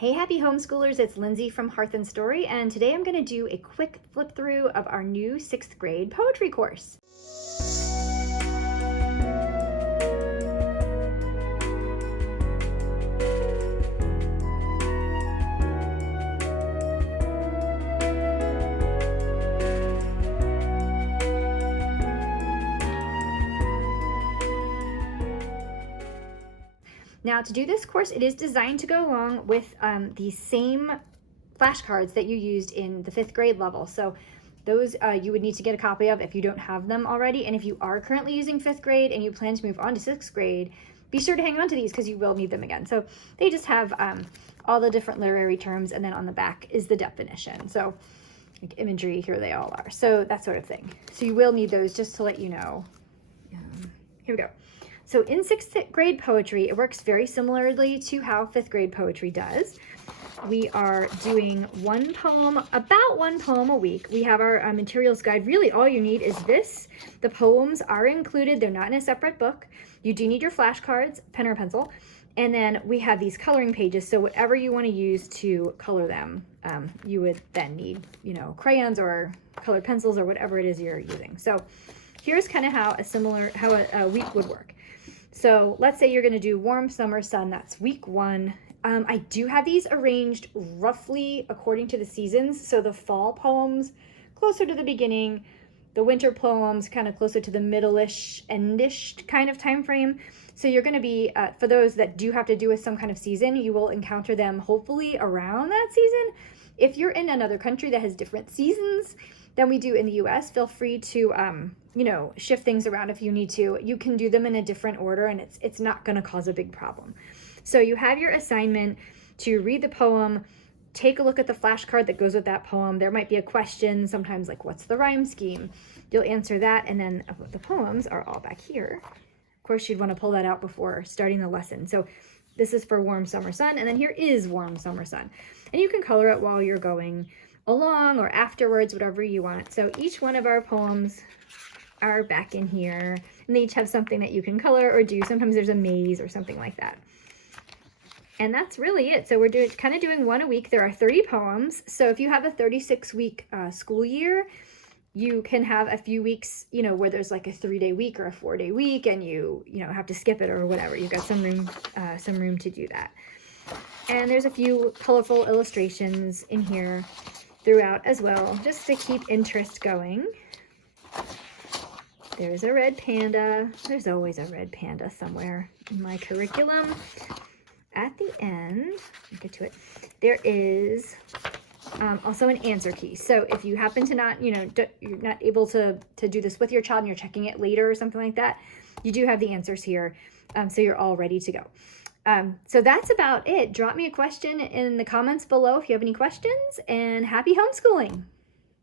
Hey, happy homeschoolers, it's Lindsay from Hearth and Story, and today I'm going to do a quick flip through of our new 6th grade poetry course. Now, to do this course, it is designed to go along with the same flashcards that you used in the 5th grade level. So those you would need to get a copy of if you don't have them already. And if you are currently using 5th grade and you plan to move on to 6th grade, be sure to hang on to these because you will need them again. So they just have all the different literary terms, and then on the back is the definition. So like imagery, here they all are. So that sort of thing. So you will need those, just to let you know. Here we go. So in 6th grade poetry, it works very similarly to how 5th grade poetry does. We are doing about one poem a week. We have our materials guide. Really, all you need is this. The poems are included. They're not in a separate book. You do need your flashcards, pen or pencil. And then we have these coloring pages. So whatever you want to use to color them, you would then need, crayons or colored pencils or whatever it is you're using. So here's kind of how a week would work. So let's say you're going to do Warm Summer Sun. That's week 1. I do have these arranged roughly according to the seasons. So the fall poems closer to the beginning, the winter poems kind of closer to the middle-ish, endish kind of time frame. So you're going to be, for those that do have to do with some kind of season, you will encounter them hopefully around that season. If you're in another country that has different seasons than we do in the US, feel free to, shift things around if you need to. You can do them in a different order, and it's not going to cause a big problem. So you have your assignment to read the poem, take a look at the flashcard that goes with that poem. There might be a question, sometimes like, what's the rhyme scheme? You'll answer that, and then the poems are all back here. Of course, you'd want to pull that out before starting the lesson. So this is for Warm Summer Sun, and then here is Warm Summer Sun. And you can color it while you're going along or afterwards, whatever you want. So each one of our poems are back in here, and they each have something that you can color or do. Sometimes there's a maze or something like that. And that's really it. So we're doing one a week. There are 30 poems. So if you have a 36-week school year, you can have a few weeks, where there's like a 3-day week or a 4-day week, and you have to skip it or whatever. You've got some room to do that. And there's a few colorful illustrations in here throughout as well, just to keep interest going. There's a red panda. There's always a red panda somewhere in my curriculum. At the end, I'll get to it, there is also an answer key. So if you happen to not, you're not able to do this with your child and you're checking it later or something like that, you do have the answers here. So you're all ready to go. So that's about it. Drop me a question in the comments below if you have any questions, and happy homeschooling.